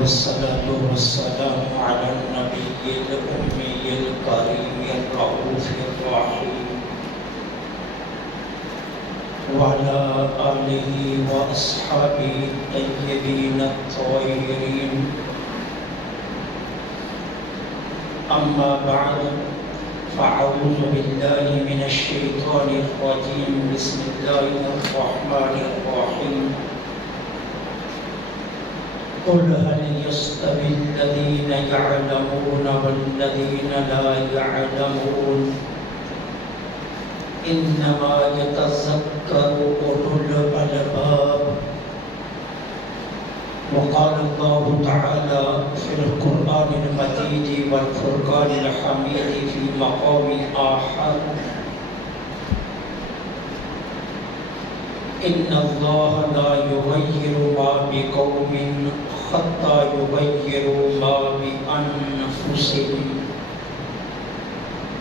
والصلاة والسلام على النبي الأمي الكريم الرؤوف الرحيم وعلى آله وأصحابه الطيبين الطاهرين. أما بعد، فأعوذ بالله من الشيطان الرجيم. بسم الله الرحمن الرحيم. قل هل يستوي الذين يعلمون والذين لا يعلمون إنما يتذكر أولو الألباب. وقال الله تعالى في القرآن المجيد والفرقان الحميد في مقام آخر: إن الله لا يغير ما بقوم حتى يغيروا ما بأنفسهم.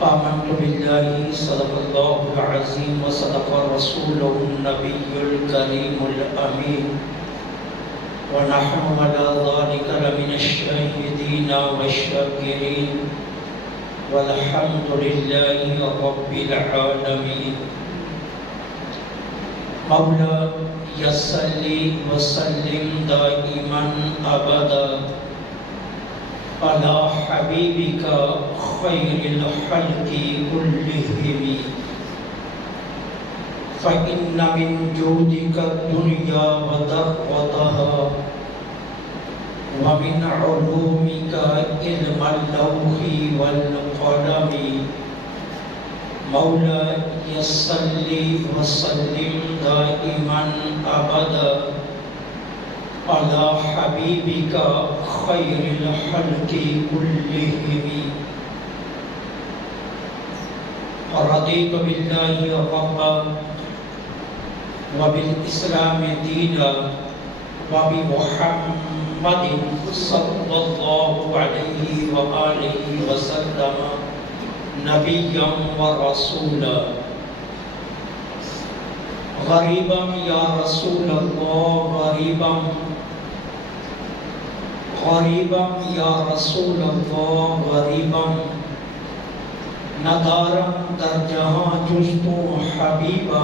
آمنت بالله صدق الله العظيم وصدق رسوله النبي الكريم الأمين ونحن على ذلك لمن الشاهدين والشاكرين والحمد لله رب العالمين. مولا يصلي وسلم دائما أبدا على حبيبك خير الخلق كلهم، فإن من جودك الدنيا وذروتها، ومن علومك علم اللوح والقلم. مولا يصلي وسلم دائما أبدا على حبيبك خير الخلق كلهم. رضيت بالله ربا وبالإسلام دينا وبمحمد صلى الله عليه وآله وسلم نبيا ورسولا. غريبا يا رسول الله، غريبا غريبا يا رسول الله، غريبا ندارا در جہاں جستو حبیبا.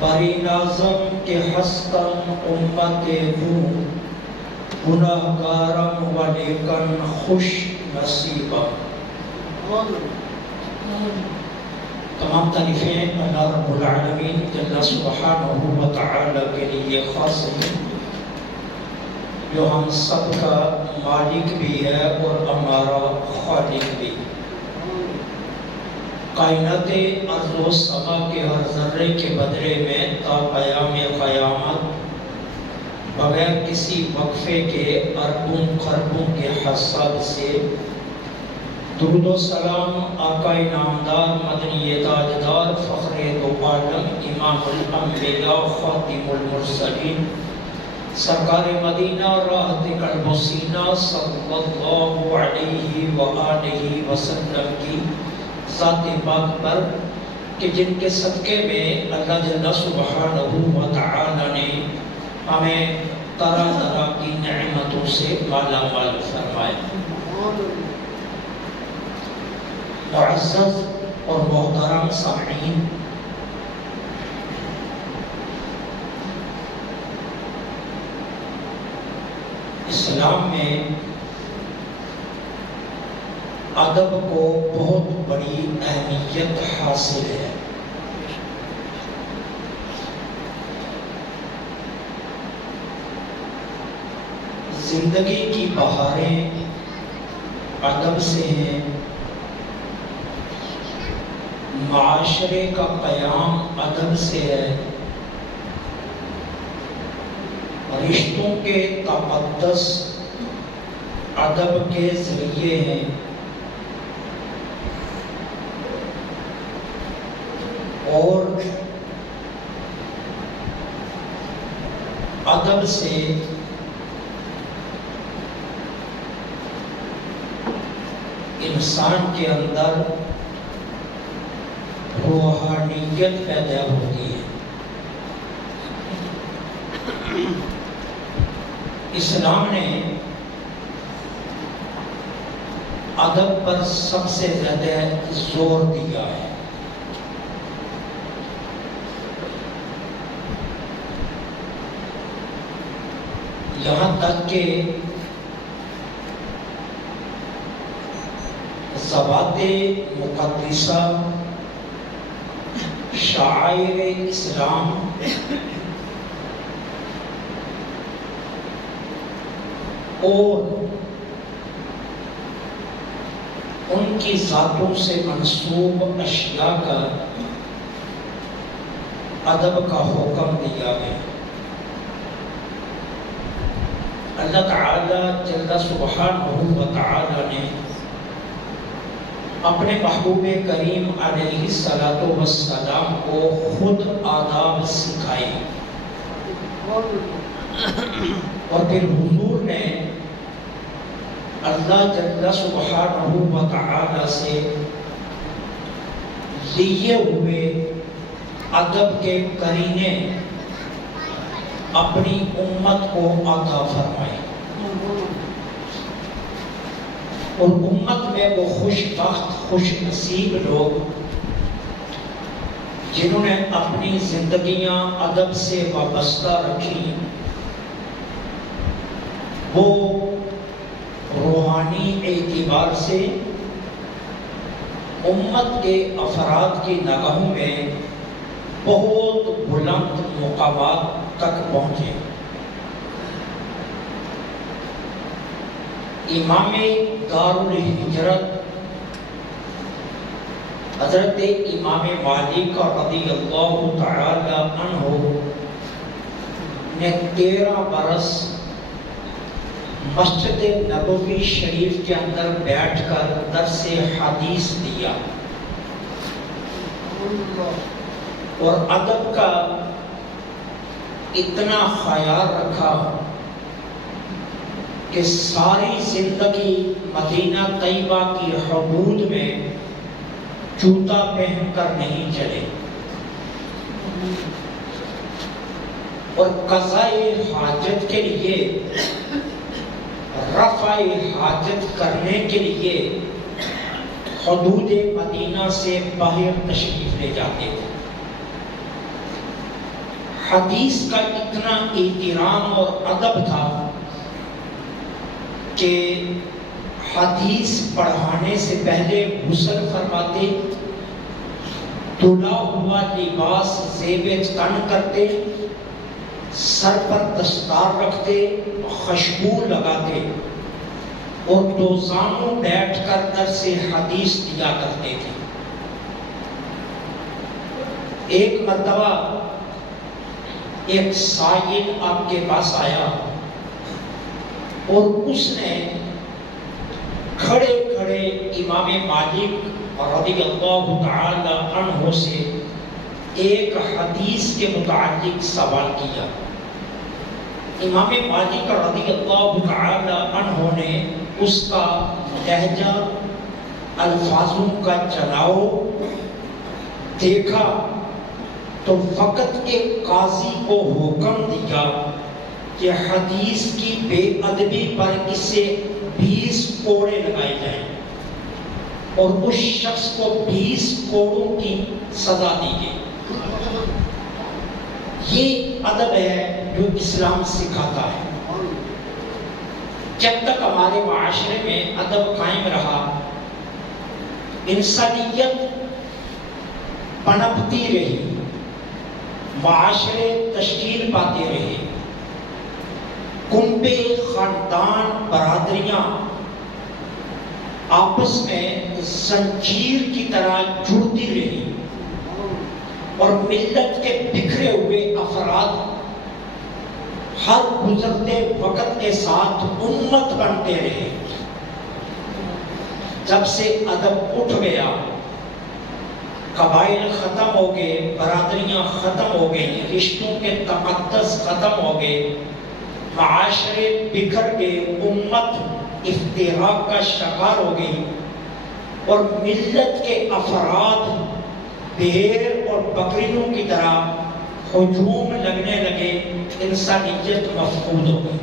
بری نازم کے ہستم امت ہوں، گناہگارم ولیکن خوش نصیبا. تمام تعریفیں اللہ رب العالمین جل سبحانہ و تعالی کے لیے خاص ہیں، جو ہم سب کا مالک بھی ہے اور ہمارا خالق بھی. کائنات ارض و سما کے ہر ذرے کے بدلے میں تا قیام قیامت بغیر کسی وقفے کے اربوں خربوں کے حساب سے درود و سلام آقا نامدار مدنی تاجدار فخر دو عالم امام الانبیاء خاتم المرسلین سرکار مدینہ راحت قلب و سینہ صلی اللہ علیہ وآلہ وسلم کی ذات پاک پر، کہ جن کے صدقے میں اللہ جل سبحانہ و تعالی نے ہمیں طرح طرح کی نعمتوں سے مالا مال فرمائے. معزز اور محترم سامعین، اسلام میں ادب کو بہت بڑی اہمیت حاصل ہے. زندگی کی بہاریں ادب سے ہیں، معاشرے کا قیام ادب سے ہے، رشتوں کے تقدس ادب کے ذریعے ہیں، اور ادب سے انسان کے اندر روحانیت پیدا ہوتی ہے. اسلام نے ادب پر سب سے زیادہ زور دیا ہے. یہاں تک کہ ذوات مقدسہ، شعائر اسلام اور ان کی ذاتوں سے منسوب اشیاء کا ادب کا حکم دیا گیا. اللہ تعالی جل سبحانہ و تعالی نے اپنے محبوب کریم علیہ السلام کو خود آداب سکھائے اور پھر حضور نے اللہ جل سبحانہ و تعالی سے لیے ہوئے ادب کے قرینے اپنی امت کو عطا فرمائے. اور امت میں وہ خوش بخت خوش نصیب لوگ جنہوں نے اپنی زندگیاں ادب سے وابستہ رکھی، وہ روحانی اعتبار سے امت کے افراد کی نگاہوں میں بہت بلند مقامات تک پہنچے. امام دار الہجرت حضرت امام مالک رضی اللہ تعالی عنہ نے 13 برس مسجد نبوی شریف کے اندر بیٹھ کر درس حدیث دیا اور ادب کا اتنا خیال رکھا کہ ساری زندگی مدینہ طیبہ کی حدود میں جوتا پہن کر نہیں چلے اور قضاء حاجت کے لیے، رفع حاجت کرنے کے لیے حدود مدینہ سے باہر تشریف لے جاتے تھے. حدیث کا اتنا احترام اور ادب تھا کہ حدیث پڑھانے سے پہلے غسل فرماتے، دھلا ہوا لباس زیب تن کرتے، سر پر دستار رکھتے، خوشبو لگاتے اور دوزانوں بیٹھ کر درس حدیث دیا کرتے تھے. ایک مرتبہ ایک سائل آپ کے پاس آیا اور اس نے کھڑے کھڑے امام مالک رضی اللہ تعالی عنہ سے ایک حدیث کے متعلق سوال کیا. امام مالک رضی اللہ تعالی عنہ نے اس کا لہجہ، الفاظوں کا چلاؤ دیکھا تو وقت کے قاضی کو حکم دیا کہ حدیث کی بے ادبی پر اسے 20 کوڑے لگائے جائیں اور اس شخص کو 20 کوڑوں کی سزا دی گئی. یہ ادب ہے جو اسلام سکھاتا ہے. جب تک ہمارے معاشرے میں ادب قائم رہا، انسانیت پنپتی رہی، معاشرے تشکیل پاتے رہے، کنبے، خاندان، برادریاں آپس میں زنجیر کی طرح جڑتی رہی اور ملت کے بکھرے ہوئے افراد ہر گزرتے وقت کے ساتھ امت بنتے رہے. جب سے ادب اٹھ گیا، قبائل ختم ہو گئے، برادریاں ختم ہو گئی، رشتوں کے تقدس ختم ہو گئے، معاشرے بکھر گئے، امت افتراق کا شکار ہو گئی اور ملت کے افراد بھیڑ اور بکریوں کی طرح ہجوم لگنے لگے، انسانیت مفقود ہو گئی.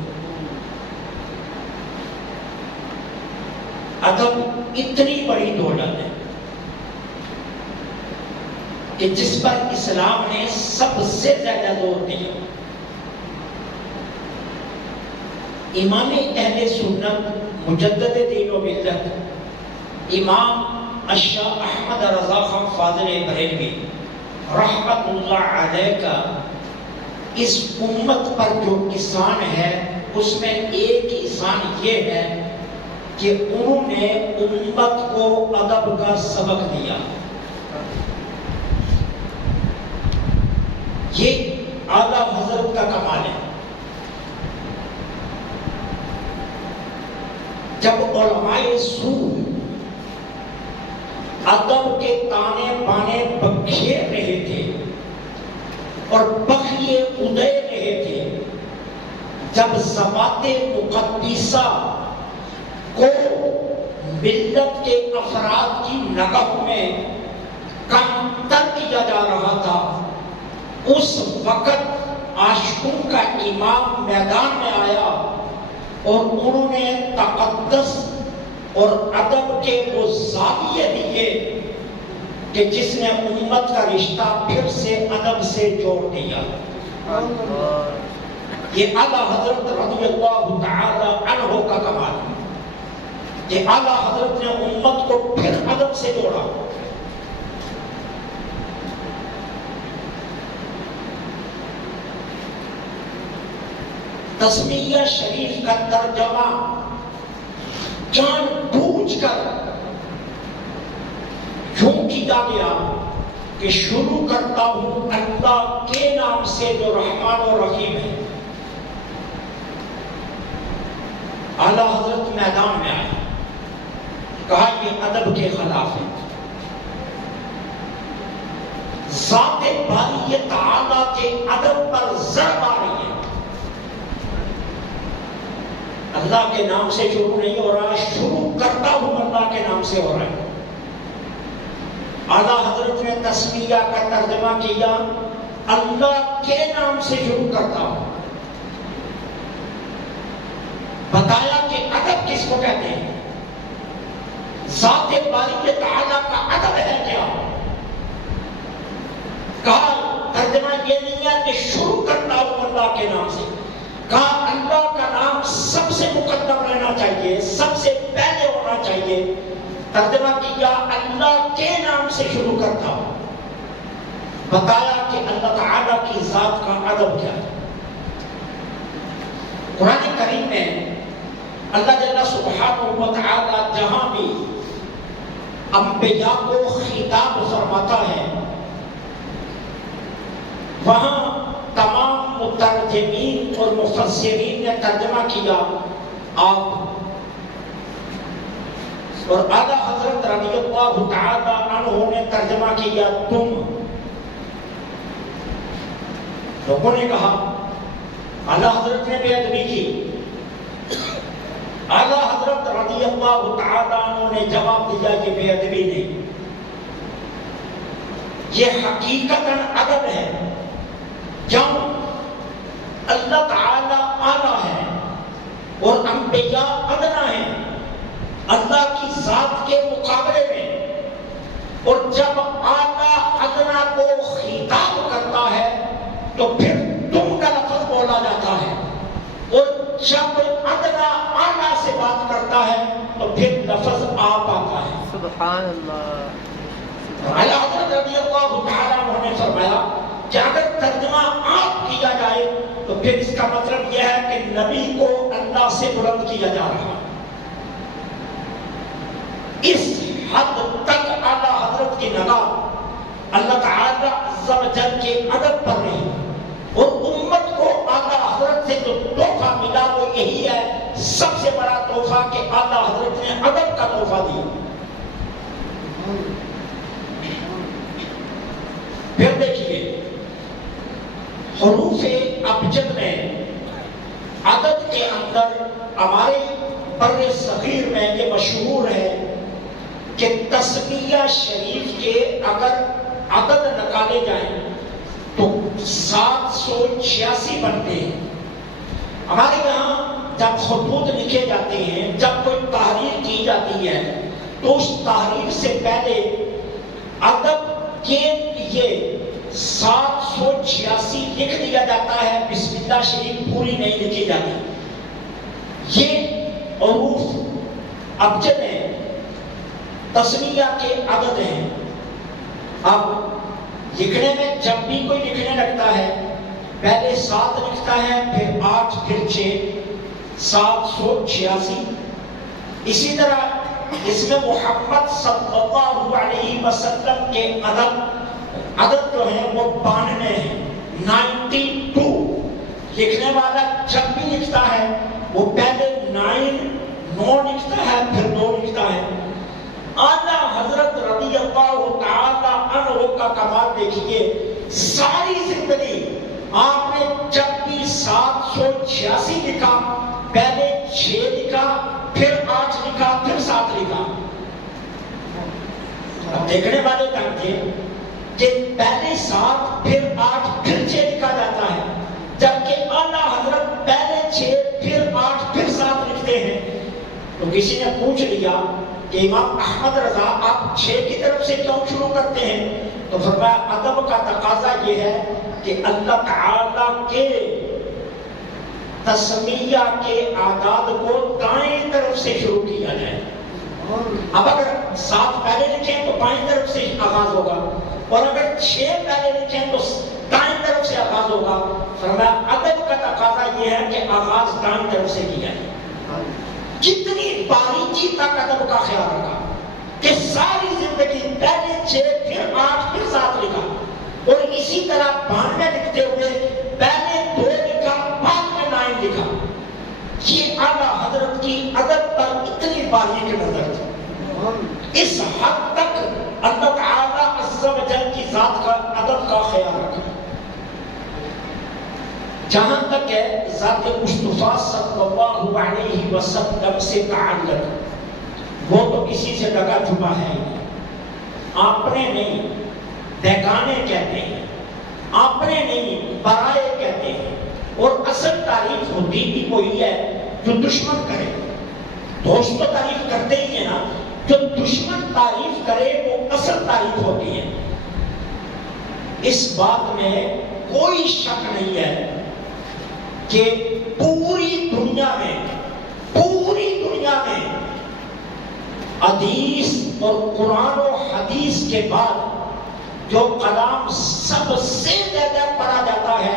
ادب اتنی بڑی دولت ہے کہ جس پر اسلام نے سب سے زیادہ زور دیا. امام اہل سنت مجدد دین و ملت امام الشاہ احمد رضا خان فاضل بریلوی رحمت اللہ علیہ کا اس امت پر جو احسان ہے اس میں ایک احسان یہ ہے کہ انہوں نے امت کو ادب کا سبق دیا. یہ اعلیٰ حضرت کا کمال ہے. جب علماء سو ادب کے تانے بانے بکھیر رہے تھے اور بخیے ادے رہے تھے، جب ذوات مقدسہ کو ملت کے افراد کی نگاہ میں کم تر کیا جا رہا تھا، اس وقت عاشقوں کا امام میدان میں آیا اور انہوں نے تقدس اور ادب کے وہ زاویے دیے کہ جس نے امت کا رشتہ پھر سے ادب سے جوڑ دیا. یہ اعلیٰ حضرت رضی اللہ تعالی عنہ کا کمال ہے کہ اعلیٰ حضرت نے امت کو پھر ادب سے جوڑا. تسمیہ شریف کا ترجمہ جان بوجھ کر یوں کیا گیا کہ شروع کرتا ہوں اللہ کے نام سے جو رحمان و رحیم ہے. اعلیٰ حضرت میدان میں آئے، کہا یہ ادب کے خلاف ہے. ذات باری تعالیٰ کے ادب پر ضرب آ رہی ہے. اللہ کے نام سے شروع نہیں ہو رہا، شروع کرتا ہوں اللہ کے نام سے ہو رہا ہے. اعلیٰ حضرت نے تسمیہ کا ترجمہ کیا اللہ کے نام سے شروع کرتا ہوں. بتایا کہ ادب کس کو کہتے ہیں، ذات باری تعالیٰ کا ادب ہے کیا. کہا ترجمہ یہ نہیں ہے کہ شروع کرتا ہوں اللہ کے نام سے، کہا اللہ کا نام سب سے مقدم رہنا چاہیے، سب سے پہلے ہونا چاہیے. ترجمہ کیا اللہ کے نام سے شروع کرتا ہوں. بتایا کہ اللہ تعالیٰ کی ذات کا ادب کیا ہے. قرآن کریم میں اللہ جل سبحانہ و تعالیٰ جہاں بھی انبیاء کو خطاب فرماتا ہے وہاں تمام مترجمین اور مفسرین نے ترجمہ کیا آپ، اور اعلیٰ حضرت رضی اللہ تعالی عنہ نے ترجمہ کیا تم. لوگوں نے کہا اعلیٰ حضرت نے بے ادبی کی. اعلیٰ حضرت رضی اللہ تعالی عنہ نے جواب دیا کہ بے ادبی نہیں، یہ حقیقتاً ادب ہے. کیوں؟ اللہ تعالی اعلیٰ ہے اور انبیاء ادنا ہیں اللہ کی ذات کے مقابلے میں، اور جب اعلیٰ ادنا کو خطاب کرتا ہے تو پھر تم کا لفظ بولا جاتا ہے، اور جب ادنا اعلیٰ سے بات کرتا ہے تو پھر لفظ آپ آتا ہے. سبحان اللہ. اعلیٰ حضرت رضی اللہ تعالیٰ عنہ نے فرمایا کہ اگر ترجمہ آپ کیا جائے تو پھر اس کا مطلب یہ ہے کہ نبی کو اللہ سے بلند کیا جا رہا ہے. اس حد تک اعلیٰ حضرت کی نگاہ اللہ تعالیٰ عز و جل کے ادب پر رہی، اور امت کو اعلیٰ حضرت سے جو تحفہ ملا وہ یہی ہے سب سے بڑا تحفہ کہ اعلیٰ حضرت نے ادب کا تحفہ دیا. پھر دیکھیے حروف ابجد میں عدد کے اندر ہمارے بر صغیر میں یہ مشہور ہے کہ تسمیہ شریف کے اگر عدد نکالے جائیں تو 786 بنتے ہیں. ہمارے یہاں جب خطوط لکھے جاتے ہیں، جب کوئی تحریر کی جاتی ہے تو اس تحریر سے پہلے ادب کے لیے 786 لکھ دیا جاتا ہے، بسم اللہ شریف پوری نہیں لکھی جاتی۔ یہ حروف ابجد ہیں، تسمیہ کے عدد ہیں۔ اب لکھنے میں جب بھی کوئی لکھنے لگتا ہے پہلے 7 لکھتا ہے، پھر 8، پھر 6، 786۔ اسی طرح اس میں محمد صلی اللہ علیہ وسلم کے عدد جو ہے وہ 92 ہے، 92۔ لکھنے والا جب بھی لکھتا ہے وہ پہلے 9 لکھتا ہے، پھر 2 لکھتا ہے۔ اعلیٰ حضرت رضی اللہ تعالی عنہ کا کمال دیکھیے، ساری زندگی آپ نے جب بھی 786 لکھا پہلے 6 لکھا، پھر 8 لکھا، پھر 7 لکھا۔ اب دیکھنے والے جانتے کہ پہلے 7 پھر 8 پھر 6 لکھا جاتا ہے، جبکہ اعلیٰ حضرت پہلے 6 پھر 8 پھر 7 لکھتے ہیں۔ تو کسی نے پوچھ لیا کہ امام احمد رضا آپ 6 کی طرف سے کیوں شروع کرتے ہیں؟ تو فرمایا ادب کا تقاضا یہ ہے کہ اللہ تعالیٰ کے تسمیہ کے اعداد کو دائیں طرف سے شروع کیا جائے۔ اب اگر 7 پہلے لکھیں تو بائیں طرف سے آغاز ہوگا، اور اگر 6 پہلے لکھیں تو دائیں طرف سے آغاز ہوگا۔ فرمایا ادب کا تقاضا یہ ہے کہ آغاز دائیں طرف سے کیا جائے۔ کتنی باریکی تک ادب کا خیال رکھا کہ ساری زندگی پہلے 6 پھر 8 پھر 7 لکھا، اور اسی طرح 92 لکھتے ہوئے پہلے 2 لکھا، بعد میں 9 لکھا۔ یہ اعلیٰ حضرت کی ادب پر اتنی باریک نظر تھی، اس حد تک اللہ تعالیٰ عز و جل کی ذات کا ادب کا خیال رکھا۔ جہاں تک ہے ذات مصطفیٰ صلی اللہ علیہ وسلم سے تعلق، وہ تو کسی سے لگا چھپا ہے ہی نہیں۔ اپنے نہیں بیگانے کہتے ہیں، اپنے نہیں برائے کہتے ہیں، اور اصل تعریف ہوتی بھی وہی ہے جو دشمن کرے۔ دوست تو تعریف کرتے ہی ہیں نا، جو دشمن تعریف کرے وہ اصل تعریف ہوتی ہے۔ اس بات میں کوئی شک نہیں ہے کہ پوری دنیا میں حدیث اور قرآن و حدیث کے بعد جو کلام سب سے زیادہ پڑھا جاتا ہے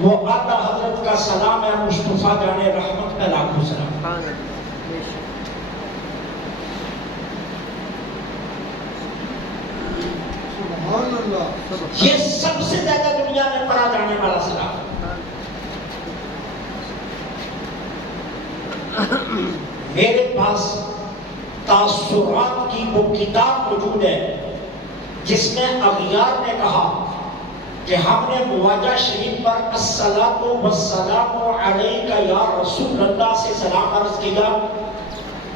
وہ اعلیٰ حضرت کا سلام ہے، مصطفیٰ جان رحمت کا لاکھوں سلام۔ یہ سب سے زیادہ دنیا میں پڑھا جانے والا سلام۔ میرے پاس تاثرات کی وہ کتاب موجود ہے جس میں اغیار نے کہا کہ ہم نے مواجہ شریف پر الصلاۃ والسلام علیک یا رسول اللہ سے سلام عرض کیا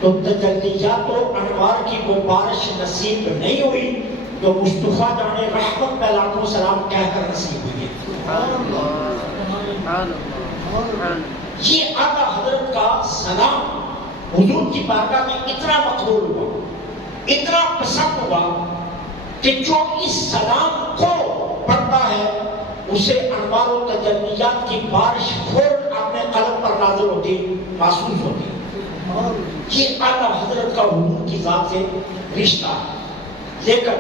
تو تجلیات و انوار کی وہ بارش نصیب نہیں ہوئی جو مصطفیٰ جان رحمت پہ لاکھوں سلام کہہ کر نصیب ہوئی ہے۔ یہ اعلیٰ حضرت کا سلام حضور کی بارگاہ میں اتنا مقبول ہوا، اتنا پسند ہوا کہ جو اس سلام کو پڑھتا ہے اسے انوار و تجلیات کی بارش فوراً اپنے قلب پر نازل ہوتی، محسوس ہوتی۔ یہ اعلیٰ حضرت کا حضور کی ذات سے رشتہ ہے۔ لیکن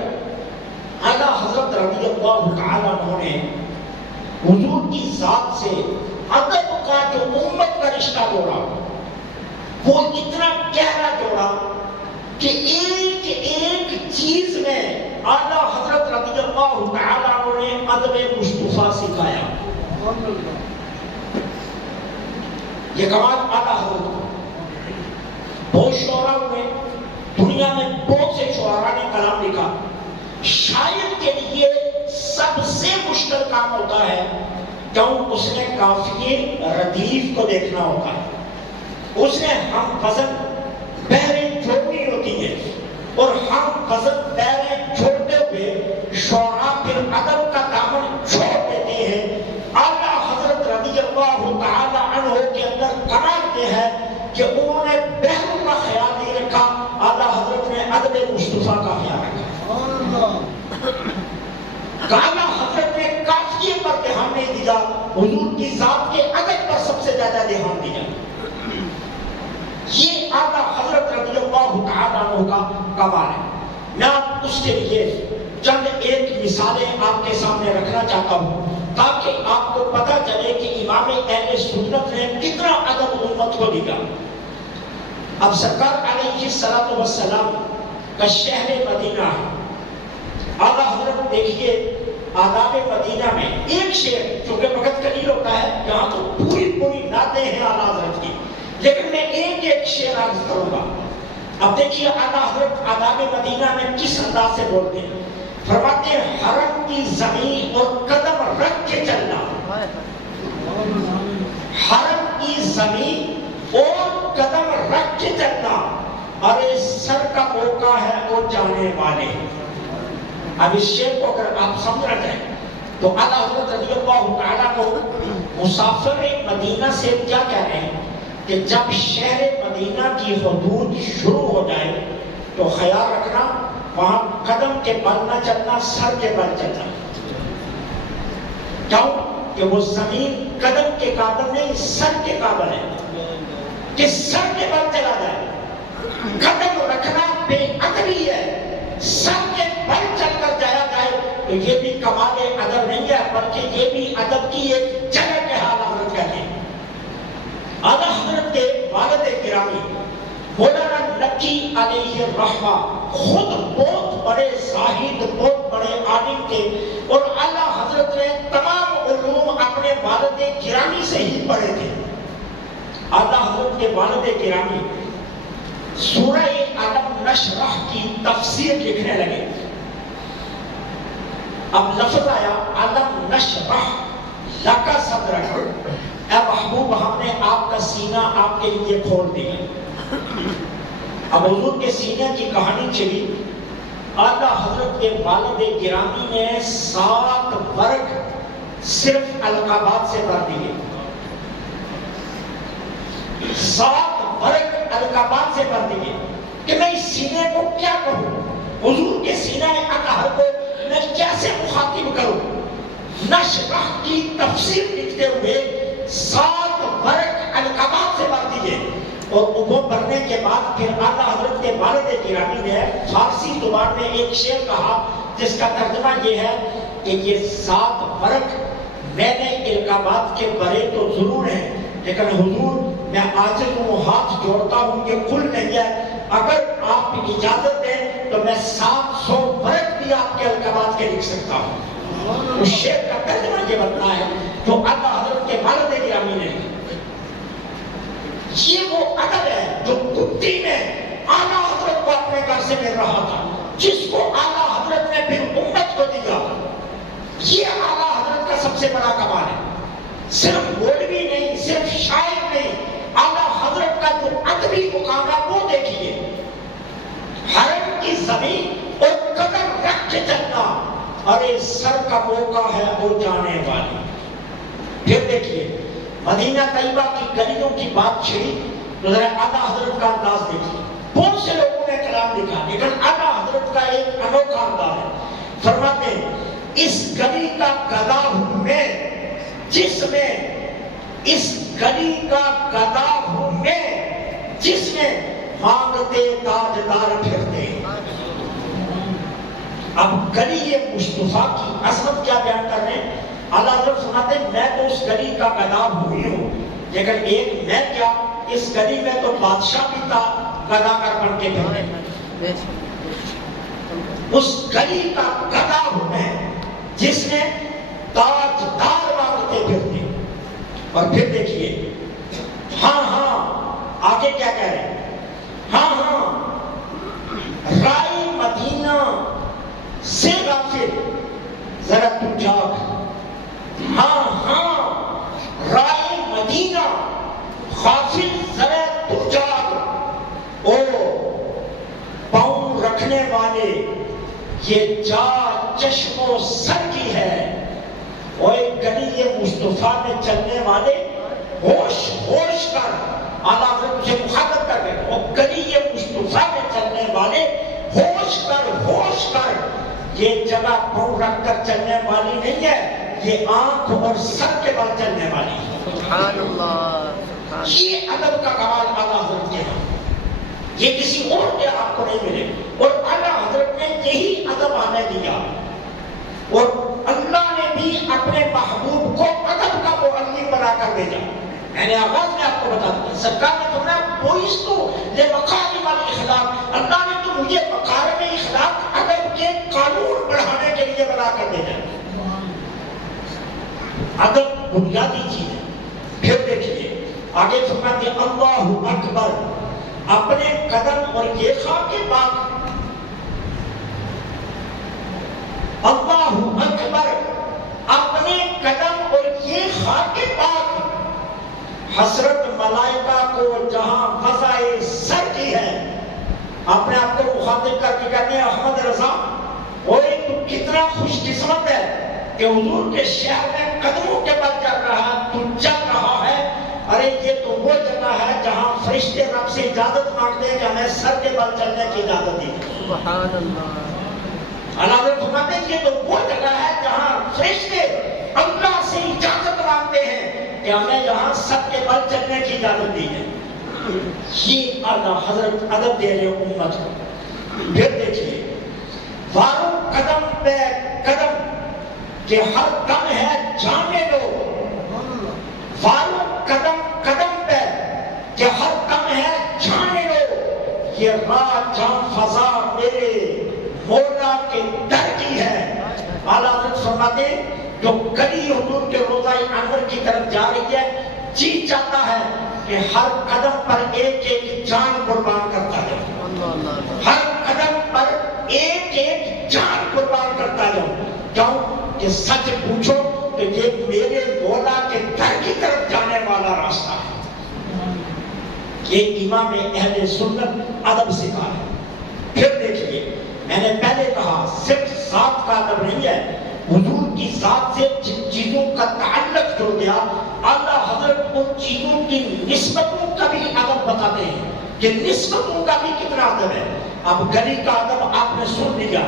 اعلیٰ حضرت رضی اللہ تعالیٰ عنہ نے حضور کی ذات سے ادب کا جو امت کا رشتہ جوڑا وہ اتنا گہرا جوڑا کہ ایک ایک چیز میں اعلیٰ حضرت رضی اللہ تعالیٰ عنہ نے ادب مصطفیٰ سکھایا۔ یہ کمال اعلیٰ حضرت کا۔ بہت شعراء ہوئے دنیا میں، بہت سے شعراء نے کلام لکھا، شاعر کے لیے سب سے مشکل کام ہوتا ہے کیوں اس نے قافیے ردیف کو دیکھنا ہوتا ہے، اس نے ہم وزن بحریں چھوڑنی ہوتی ہے، اور ہم وزن بحریں چھوڑتے ہوئے شعراء پھر ادب کا دامن چھوڑ دیتے ہیں۔ اعلیٰ حضرت رضی اللہ تعالی عنہ کے اندر کمال یہ دیا, حضور کی ذات کے ادب پر سب سے زیادہ دھیان دیا. یہ اعلیٰ حضرت رضی اللہ تعالیٰ عنہ کا کمال ہے. میں آپ اس کے لیے چند ایک مثالیں آپ کے سامنے رکھنا چاہتا ہوں تاکہ آپ کو پتہ چلے کہ امام اہل سنت نے کتنا ادب امت کو دیا. اب سرکار علیہ الصلوۃ والسلام کا شہر مدینہ ہے. اعلیٰ حضرت دیکھیے آداب مدینہ میں ایک شعر, چونکہ وقت قلیل ہوتا ہے یہاں تو پوری نعتیں ہیں اعلیٰ حضرت کی, لیکن میں ایک شعر عرض کروں گا. اب دیکھیے اعلیٰ حضرت آداب مدینہ میں کس انداز سے بولتے ہیں. فرماتے ہیں حرم کی زمین اور قدم رکھ کے چلنا, حرم کی زمین اور قدم رکھ کے چلنا, ارے سر کا موقع ہے اور جانے والے. اب اس شعر کو اگر آپ سمجھ رہے ہیں تو اعلیٰ حضرت رضی اللہ تعالیٰ کو مسافر مدینہ سے کیا کہہ رہے ہیں کہ جب شہر مدینہ کی حدود شروع ہو جائے تو خیال رکھنا وہاں قدم کے بل نہ چلنا, سر کے بل چلنا. کیوں کہ وہ زمین قدم کے قابل نہیں, سر کے قابل ہے کہ سر کے بل چلا جائے. قدم رکھنا بے ادبی ہے, سر کے بل چل کر جایا جائے تو یہ بھی کمال ادب نہیں ہے بلکہ یہ بھی ادب کی ایک جگہ کے حال حضرت کہتے ہیں. اعلیٰ حضرت کے والد گرامی مولانا نقی علیہ الرحمہ خود بہت بڑے زاہد, بہت بڑے عالم تھے اور اعلیٰ حضرت نے تمام علوم اپنے والد گرامی سے ہی پڑھے تھے. اعلیٰ حضرت کے والد گرامی سورہ علم نشرح کی تفسیر لکھنے لگے. اب لفظ آیا علم نشرح لک صدرک, اے محبوب ہم نے آپ کا سینہ آپ کے لیے کھول دیا. اب حضور کے سینے کی کہانی چلی. اعلیٰ حضرت کے والد گرامی نے 7 ورق صرف القابات سے بھر دیے. 7 ورق القابات سے بھر دیے کہ میں اس سینے کو کیا کہوں, حضور کے سینہ اطہر کو میں کیسے مخاطب کروں. نشرح کی تفسیر لکھتے ہوئے 7 ورق القابات سے بھر دیے اور وہ بھرنے کے بعد پھر اعلیٰ حضرت کے والد گرامی نے فارسی زبان میں ایک شعر کہا جس کا ترجمہ یہ ہے کہ یہ 7 ورق میں نے القابات کے بھرے تو ضرور ہیں لیکن حضور میں عاجز ہوں, ہاتھ جوڑتا ہوں, یہ کل نہیں ہے, اگر آپ اجازت دیں تو میں 700 ورق بھی آپ کے القابات کے لکھ سکتا ہوں. اس شعر کا ترجمہ یہ بنتا ہے جو اعلیٰ حضرت کے والد گرامی نے. یہ وہ ادب ہے جو کتی میں اعلیٰ حضرت کو اپنے گھر سے مل رہا تھا, جس کو اعلیٰ حضرت نے پھر امت کو دیا. یہ اعلیٰ حضرت کا سب سے بڑا کمال ہے. صرف مولوی نہیں, صرف شاعر نہیں, اعلیٰ حضرت کا جو ادبی مقام ہے وہ دیکھیے. حرم کی زمین اور قدم رکھ کے چلنا, ارے سر کا موقع ہے وہ جانے والی. پھر دیکھیے مدینہ طیبہ کی گلیوں کی بات چھڑی تو ذرا اعلیٰ حضرت کا انداز دیکھیے. بہت سے لوگوں نے کلام لکھا لیکن اعلیٰ حضرت کا ایک انوکھا انداز ہے. فرماتے ہیں اس گلی کا گدا ہوں میں جس میں, اس گلی کا گدا ہوں میں جس میں مانگتے تاجدار پھرتے. اب گلی یہ مصطفیٰ کی عظمت کیا بیان کر رہے ہیں. اعلیٰ حضرت سناتے ہیں میں تو اس گلی کا گدا ہوئی ہوں لیکن ایک میں کیا, اس گلی میں تو بادشاہ بھی تھا گدا کر بن کے پھرتے. اس گلی کا گدا ہوں میں جس میں تاجدار مانگتے پھرتے. اور پھر دیکھیے ہاں آگے کیا کہہ رہے ہیں. ہاں رائی مدینہ سے غافل ذرا تو جاگ. ہاں رائی مدینہ غافل ذرا تو جاگ. او پاؤں رکھنے والے یہ جا چشم و سر کی ہے. اور ایک گلی یہ مصطفیٰ میں چلنے والے ہوش کر, اعلیٰ حضرت مجھے مخاطب کر گئے, اور گلی یہ مصطفیٰ میں چلنے والے ہوش کر, یہ جگہ پاؤں رکھ کر چلنے والی نہیں ہے, یہ آنکھ اور سر کے بل چلنے والی ہے. سبحان اللہ. یہ ادب کا کمال اعلیٰ حضرت کے ہیں. یہ کسی اور کے آپ کو نہیں ملے. اور اعلیٰ حضرت نے یہی ادب ہمیں دیا. اور اللہ نے بھی اپنے محبوب کو ادب کا معلم بنا کر بھیجا. میں نے آغاز میں آپ کو بتا دیا سرکار نے فرمایا بعثت لمکارم الاخلاق. اللہ نے تو مجھے مکارم اخلاق ادب کے قانون بڑھانے کے لیے بنا کر بھیجا. ادب بنیادی چیز ہے. پھر دیکھیے آگے فرماتے ہیں اللہ اکبر. اپنے قدم اور یہ خاک پاک. اللہ اکبر اپنے قدم اور یہ خاک پاک. حسرت ملائکہ کو جہاں فضائے سر کی ہے. اپنے آپ کو مخاطب کر کے کہتے ہیں احمد رضا اوے تو کتنا خوش قسمت ہے کہ حضور کے شہر میں قدموں کے بل چل رہا تو چل رہا ہے. ارے یہ تو وہ جگہ ہے جہاں فرشتے رب سے اجازت مانگتے ہیں کہ ہمیں سر کے بل چلنے کی اجازت دی. سبحان اللہ. اللہ نے فرماتے ہیں یہ تو وہ جگہ ہے جہاں فرشتے اللہ سے اجازت مانگتے ہیں کہ ہمیں یہاں سب کے بل چلنے کی اجازت دی ہے. یہ اعلیٰ حضرت ادب دے رہے امت کو. پھر دیکھیے وارو قدم پہ قدم کہ ہر دم ہے جانے لو. وارو قدم قدم پہ کہ ہر دم ہے جانے لو. یہ راہ جان فضا میرے مولا کے در کی ہے. اعلیٰ حضرت فرماتے جو گلی حضور کے روضہ انور کی طرف جا رہی ہے جی چاہتا ہے کہ ہر قدم پر ایک ایک جان قربان کرتا جاؤں. ہر قدم پر ایک ایک جان قربان کرتا جاؤں. کیوں کہ سچ پوچھو کہ یہ میرے مولا کے در کی طرف جانے والا راستہ ہے. یہ امام اہل سنت ادب سکھا ہے. پھر دیکھیے میں نے پہلے کہا صرف ذات کا ادب نہیں ہے. حضور کی ذات سے جن چیزوں کا تعلق جڑ گیا اعلیٰ حضرت ان چیزوں کی نسبتوں کا بھی ادب بتاتے ہیں کہ نسبتوں کا بھی کتنا ادب ہے. اب گلی کا ادب آپ نے سن لیا.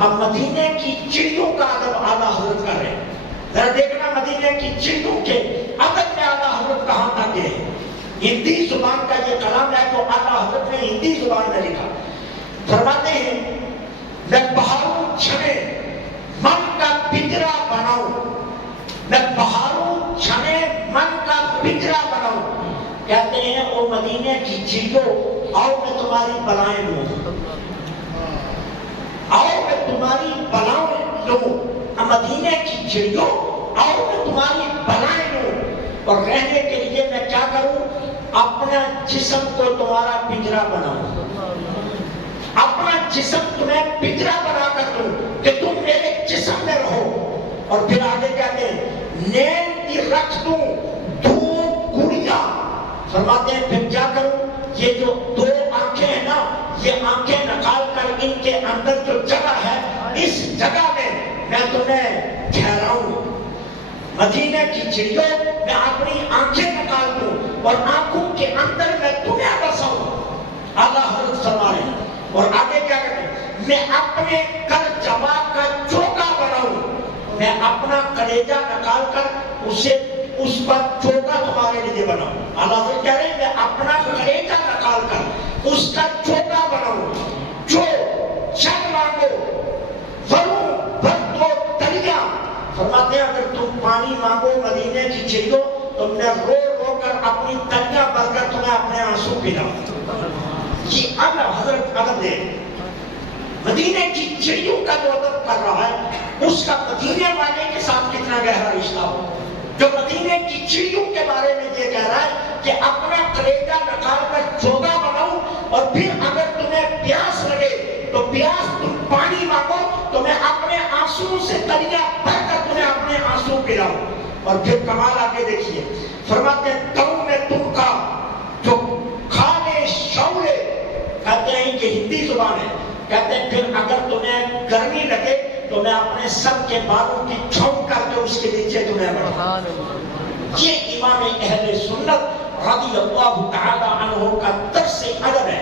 اب مدینے کی چڑیوں کا ادب اعلیٰ حضرت کر رہے ہیں. ذرا دیکھنا مدینے کی چڑیوں کے ادب میں اعلیٰ حضرت کہاں تک گئے. ہندی زبان کا یہ کلام ہے جو اعلیٰ حضرت نے ہندی زبان میں لکھا. فرماتے ہیں میں بہاروں چھنے من کا پنجرا بناؤں. میں بہاروں چھنے من کا پنجرا بناؤں. کہتے ہیں او مدینے کی چیزوں آؤ میں تمہاری بلائیں لوں. آؤ میں تمہاری بلائیں لوں. مدینے کی چڑیوں آؤ میں تمہاری بلائیں لوں. اور رہنے کے لیے میں کیا کروں اپنا جسم کو تمہارا پنجرا بناؤں. اپنا جسم تمہیں پنجرا بنا کر دوں کہ تم میرے جسم میں رہو. اور پھر آگے کہتے ہیں نیند کی رکھ دوں دو گڑیاں. فرماتے ہیں پھر کیا کروں یہ جو دو آنکھیں ہیں نا یہ آنکھیں نکال کر ان کے اندر جو جگہ ہے اس جگہ میں تمہیں ٹھہراؤں. مدینے کی چڑیوں میں اپنی آنکھیں نکال دوں اور آنکھوں کے اندر میں تمہیں بساؤں. اعلیٰ حضرت فرما رہے ہیں. اور آگے کیا کہتے ہیں میں اپنے کل جما کا چوکا بناؤں. میں اپنا کلیجہ نکال کر اسے اس پر چوکا تمہارے لیے بناؤں. اعلیٰ حضرت کہہ رہے ہیں میں اپنا کلیجہ نکال کر اس کا چوکا بناؤں. جو چل مانگو وروں بھر دو دریا. فرماتے ہیں اگر تم پانی مانگو مدینے کی چڑیوں تو میں رو رو کر اپنی تلیاں بھر کر تمہیں اپنے آنسو پلاؤں. یہ اعلیٰ حضرت ادب دے. مدینے کی چڑیوں کا جو ادب کر رہا ہے اس کا مدینے والے کے ساتھ کتنا گہرا رشتہ ہو. جو مدینے کی چڑیوں کے بارے میں یہ کہہ رہا ہے کہ اپنا کلیجہ نکال کر چوگا بناؤں اور پھر اگر تمہیں پیاس لگے تو پیاس تم پانی مانگو تو میں اپنے آنسو سے تلیاں بھر کر تمہیں اپنے آنسو پلاؤں. اور پھر کمال آگے دیکھیے فرماتے ہیں دم میں تم کا جو کھانے شعلے. کہتے ہیں یہ ہندی زبان ہے. کہتے ہیں پھر اگر تمہیں گرمی لگے تو میں اپنے سر کے بالوں کی چھاؤں کر کے اس کے نیچے تمہیں بڑھاؤں. یہ امام اہل سنت رضی اللہ تعالی عنہ کا درس ادب ہے.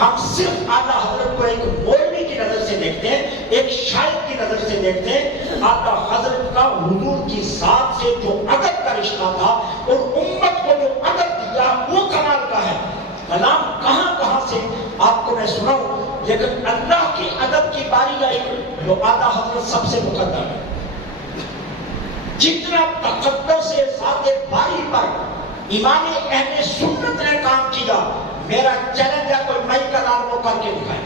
ہم صرف اعلیٰ حضرت کو ایک مولوی کی نظر سے دیکھتے ہیں، ایک شاعر کی نظر سے دیکھتے ہیں، آقا حضرت کا حضور کی ذات سے جو ادب کا رشتہ تھا اور امت کو جو ادب دیا وہ کمال کا ہے۔ کلام کہاں کہاں سے آپ کو میں سناؤں، لیکن اللہ کے ادب کی باری آئی جو آقا حضرت سب سے مقدم ہے۔ جتنا تقدس ذات باری پر امام اہل سنت نے کام کیا، میرا چیلنج ہے کوئی مائی کا نام کو کر کے دکھائے۔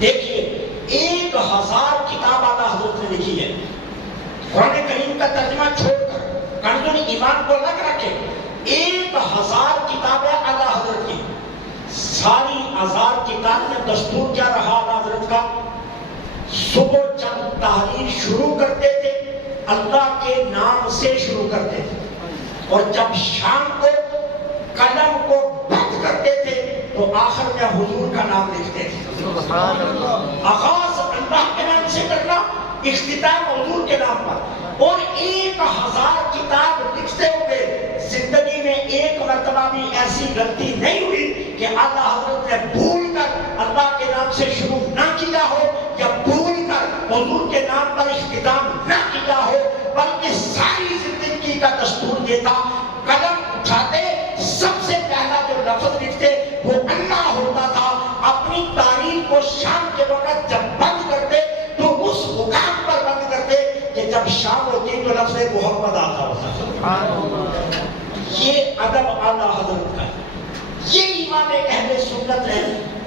دیکھیے 1000 کتاب آقا حضرت نے لکھی ہے، قرآن کریم کا ترجمہ چھوڑ کر کنز ایمان کو الگ رکھے، 1000 کتابیں آقا حضرت کی۔ ساری 1000 کتاب میں دستور کیا رہا آقا حضرت کا؟ صبح چند تحریر شروع کرتے تھے، اللہ کے نام سے شروع کرتے تھے، اور جب شام کو قلم کو بند کرتے تھے تو آخر میں حضور کا نام لکھتے تھے۔ سبحان اللہ۔ آغاز اللہ کے نام سے کرنا، اختتام حضور کے نام پر، اور 1000 کتاب لکھتے ہوئے زندگی میں ایک مرتبہ بھی ایسی غلطی نہیں ہوئی کہ آقا حضرت نے بھول کر اللہ کے نام سے شروع نہ کیا ہو یا بھول کر حضور کے نام پر اختتام نہ کیا ہو، بلکہ ساری زندگی کا دستور یہ تھا، قلم اٹھاتے سب سے پہلا جو لفظ لکھتے وہ اللہ ہوتا تھا۔ اپنی تاریخ کو شام کے وقت جب بند کرتے تو اس مقام پر بند کرتے کہ جب شام ہوتی تو لفظ محمد آتا ہوتا۔ یہ ادب اعلیٰ حضرت کا ہے، یہ امام اہل سنت نے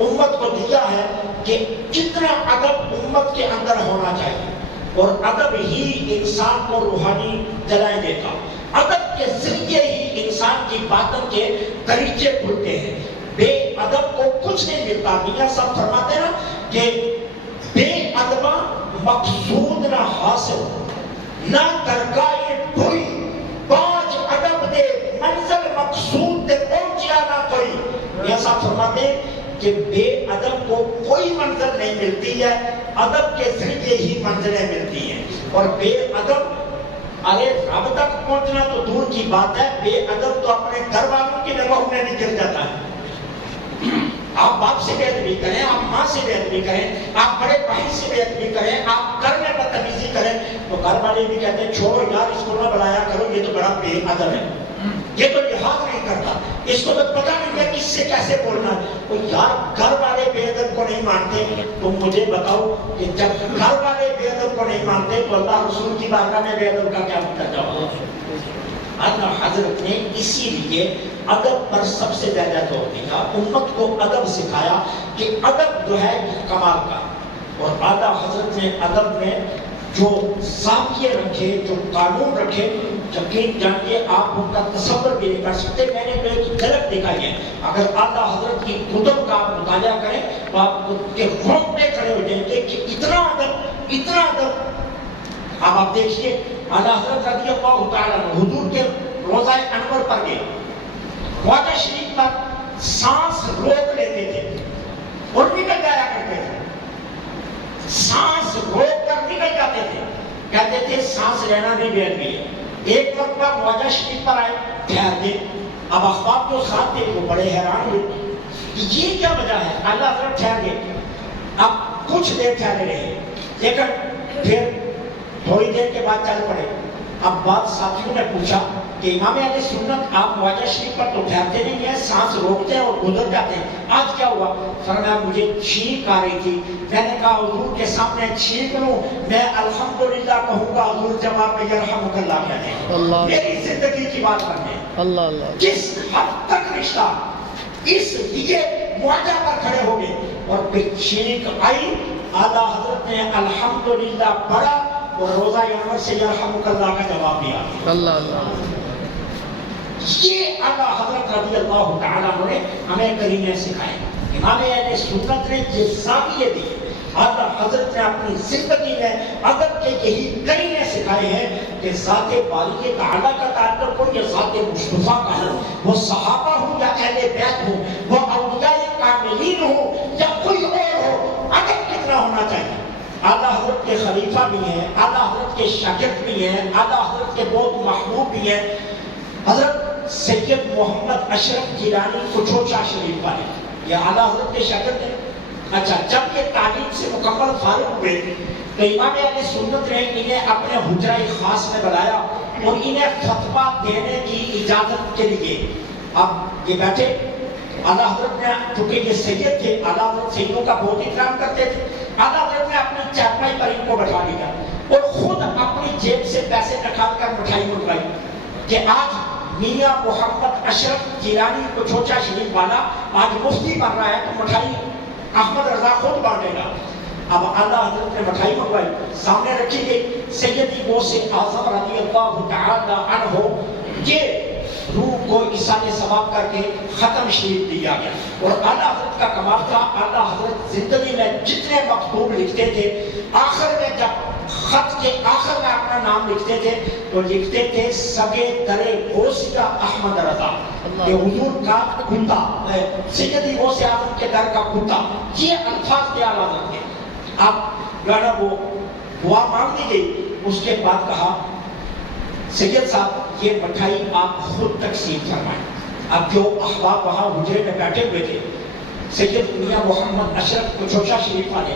امت کو دیا ہے کہ کتنا ادب امت کے اندر ہونا چاہیے، اور ادب ہی انسان کو روحانی جلائے دیتا۔ ادب کے ذریعے ہی انسان کی باطن کے دریچے کھلتے ہیں۔ بے ادب کو کچھ نہیں ملتا۔ میاں صاحب فرماتے ہیں کہ بے ادبہ مقصود نہ حاصل، نہ درگاہ کوئی، باج ادب دے منزل مقصود دے پہنچیا نہ کوئی۔ میاں صاحب فرماتے ہیں کہ بے ادب کو کوئی منزل نہیں ملتی ہے، ادب کے ذریعے ہی منزلیں ملتی ہیں۔ اور بے ادب ارے رب تک پہنچنا تو دور کی بات ہے، بے ادب تو اپنے گھر والوں کی نگاہوں میں نکل جاتا ہے۔ آپ باپ سے بے ادبی کریں، آپ ماں سے بے ادبی کریں، آپ بڑے بھائی سے بے ادبی کریں، آپ گھر میں بدتمیزی کریں تو گھر والے بھی کہتے ہیں چھوڑو یار اس کو نہ بلایا کرو، یہ تو بڑا بے ادب ہے، یہ تو لحاظ نہیں کرتا، اس کو تو پتہ نہیں ہے کس سے کیسے بولنا ہے۔ تو یار گھر والے بے ادب کو نہیں مانتے تو مجھے بتاؤ کہ جب گھر والے بے ادب کو نہیں مانتے تو اللہ رسول کی بارگاہ میں بے ادب کا کیا مطلب ہوگا؟ اللہ حضرت نے اسی لیے ادب پر سب سے زیادہ زور دیا، امت کو ادب سکھایا کہ ادب جو ہے کمال کا۔ اور آقا حضرت نے ادب میں جو ضابطے رکھے، جو قانون رکھے، یقین جانتے آپ ان کا تصور بھی نہیں کر سکتے۔ میں نے ایک جھلک دکھائی ہے، اگر آقا حضرت کی کتب کا آپ مطالعہ کریں تو آپ کے رونگٹے کھڑے ہو جائیں گے کہ اتنا ادب، اتنا ادب۔ اب آپ دیکھیے آقا حضرت رضی اللہ تعالیٰ عنہ حضور کے روضہ انور پر گئے، خواجہ شریف پر سانس روک لیتے تھے اور نکل جایا کرتے تھے، سانس روک کر نکل جاتے تھے، کہتے تھے سانس لینا بھی بے ادبی ہے۔ ایک وقت پر خواجہ شریف پر آئے، ٹھہر گئے، اب اخبار جو ساتھ تھے وہ بڑے حیران ہوئے کہ یہ کیا وجہ ہے۔ اللہ حضرت ٹھہر گئے، اب کچھ دیر ٹھہرے رہے، لیکن پھر تھوڑی دیر کے بعد چل پڑے۔ اب بعض ساتھیوں نے پوچھا کہ امام اہل سنت آپ خواجہ شریف پر تو ٹھہرتے نہیں ہیں، سانس روکتے ہیں اور گزر جاتے ہیں، آج کیا ہوا؟ فرمایا مجھے چھینک آ رہی تھی، میں نے کہا حضور کے سامنے چھینک لوں، میں الحمدللہ کہوں گا، حضور جواب میں یرحمک اللہ کہتے ہیں۔ میری زندگی کی بات کرتے ہیں اللہ اللہ کس حد تک رشتہ، اس لیے معاہدہ پر کھڑے ہو گئے، اور پھر چھینک آئی، اعلیٰ حضرت نے الحمدللہ پڑھا اور روزہ انور سے یرحمک اللہ کا جواب دیا۔ اللہ اللہ۔ یہ اعلیٰ حضرت رضی اللہ تعالیٰ عنہ نے ہمیں کریمیں سکھائے، امام اہل سنت نے یہ زاویے دیے، اعلیٰ حضرت نے اپنی زندگی میں ادب کے یہی کریمیں سکھائے ہیں کہ ذات باری تعالیٰ کا تعلق ہو یا ذات مصطفیٰ کا ہو، وہ صحابہ ہو یا اہل بیت ہو، وہ اولیاء کاملین ہو یا کوئی اور ہو، ادب کتنا ہونا چاہیے۔ اعلیٰ حضرت کے خلیفہ بھی ہیں، اعلیٰ حضرت کے شاگرد بھی ہیں، اعلیٰ حضرت کے بہت محبوب بھی ہیں، حضرت سید محمد اشرف گیلانی کچھوچا شریف والے، یہ اعلیٰ حضرت کے شاگرد ہیں۔ اچھا جب یہ تعلیم سے مکمل فارغ ہوئے تو امام اہل سنت نے انہیں اپنے حجرہ خاص میں بلایا اور انہیں فتویٰ دینے کی اجازت کے لیے اب یہ بیٹھے اعلیٰ حضرت نے چونکہ یہ سید تھے اعلیٰ حضرت سیدوں کا بہت احترام کرتے تھے اعلیٰ حضرت نے اپنی چارپائی پر ان کو بٹھا لیا اور خود اپنی جیب سے پیسے نکال کر مٹھائی منگوائی کہ آج میاں محمد اشرف جیلانی کو چوچا شریف والا آج مفتی بن رہا ہے تو مٹھائی احمد رضا خود بانٹے گا. اب اعلیٰ حضرت نے مٹھائی منگوائی سامنے رکھی گئی سیدی غوث اعظم رضی اللہ تعالی عنہ یہ روح کو احسان ثواب کر کے ختم شریف دیا گیا اور اعلیٰ حضرت کا کمال تھا اعلیٰ حضرت زندگی میں جتنے مکتوب لکھتے تھے آخر میں جب خط کے آخر میں اپنا نام لکھتے تھے تو لکھتے تھے سگے درے غوثیہ احمد رضا یہ حضور کا کتا سیدی غوث اعظم کے در کا کتا یہ الفاظ کے اعلیٰ حضرت کے اب جو ہے نا وہ دعا مانگ دی گئی اس کے بعد کہا سید صاحب یہ مٹھائی آپ خود تقسیم فرمائیں. اب جو احباب وہاں حجرے میں بیٹھے ہوئے تھے سید میاں محمد اشرف کوچوچا شریف والے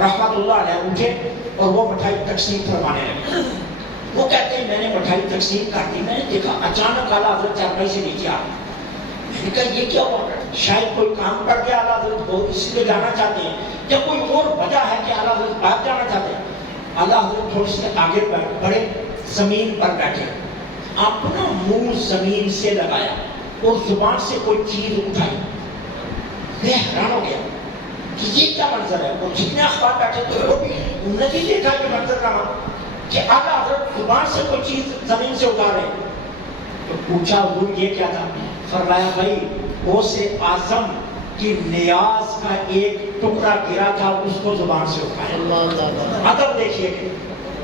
رحمت اللہ علیہ اٹھے اور وہ مٹھائی تقسیم فرمانے لگے. وہ کہتے ہیں میں نے مٹھائی تقسیم کر دی میں نے دیکھا اچانک اعلیٰ حضرت چارپائی سے نیچے آ گئے. میں نے کہا یہ کیا ہوا شاید کوئی کام پڑ گیا اعلیٰ حضرت کو اس لیے جانا چاہتے ہیں یا کوئی اور وجہ ہے کہ اعلیٰ حضرت باہر جانا چاہتے ہیں. اعلیٰ حضرت تھوڑی سی آگے بڑھے زمین پر بیٹھے اپنا منہ زمین سے لگایا اور زبان سے کوئی چیز اٹھائی. میں حیران ہو گیا کہ یہ کیا منظر ہے. اور جتنے اخبار بیٹھے تھے وہ بھی انہوں نے بھی دیکھا یہ منظر کا کہ اعلیٰ حضرت زبان سے کوئی چیز زمین سے اٹھا رہے. تو پوچھا حضور یہ کیا تھا. فرمایا بھائی غوث اعظم کی نیاز کا ایک ٹکڑا گرا تھا اس کو زبان سے اٹھایا. ادب دیکھیے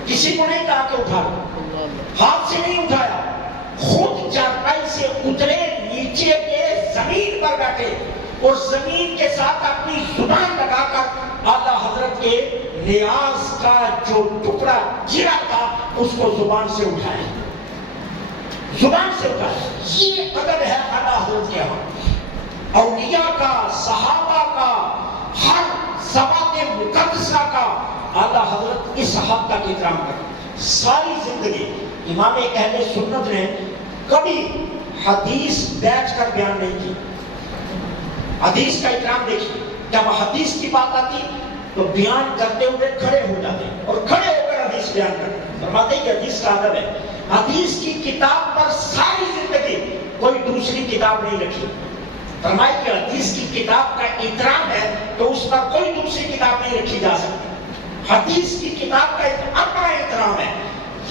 کسی کو نہیں کہا کہ اٹھا لو ہاتھ سے نہیں اٹھایا خود چارپائی سے اترے نیچے کے زمین پر بیٹھے اور زمین کے ساتھ اپنی زبان لگا کر اعلیٰ حضرت کے نیاز کا جو ٹکڑا گرا تھا اس کو زبان سے اٹھایا. زبان سے اٹھایا. یہ ادب ہے اعلیٰ حضرت کے یہاں. اولیاء کا صحابہ کا ہر ذوات مقدسہ کا اعلیٰ حضرت اس حد تک احترام کرتے. ساری زندگی امام اہل سنت نے کبھی حدیث بیٹھ کر بیان نہیں کی. حدیث کا احترام دیکھیے جب حدیث کی بات آتی تو بیان کرتے ہوئے کھڑے ہو جاتے اور کھڑے ہو کر حدیث بیان کرتے. فرماتے ہیں کہ حدیث کا ادب ہے. حدیث کی کتاب پر ساری زندگی کوئی دوسری کتاب نہیں رکھی. فرمائے کہ حدیث کی کتاب کا احترام ہے تو اس پر کوئی دوسری کتاب نہیں رکھی جا سکتی. حدیث کی کتاب کا اپنا احترام ہے.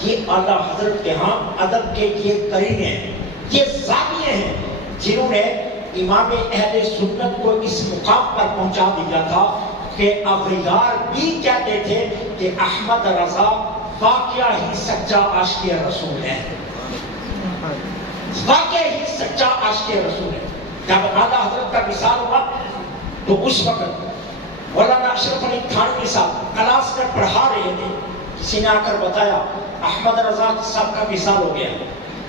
یہ اعلیٰ حضرت کے ہاں ادب کے یہ قرینے ہیں یہ زاویے ہیں جنہوں نے امام اہل سنت کو اس مقام پر پہنچا دیا تھا کہ اغیار بھی کہتے تھے کہ احمد رضا واقعہ ہی سچا عاشق رسول ہے. واقعہ ہی سچا عاشق رسول ہے. جب اعلیٰ حضرت کا وصال ہوا تو اس وقت مولانا اشرف علی تھانوی صاحب کلاس میں پڑھا رہے تھے. کسی نے آ کر بتایا احمد رضا صاحب کا وصال ہو گیا.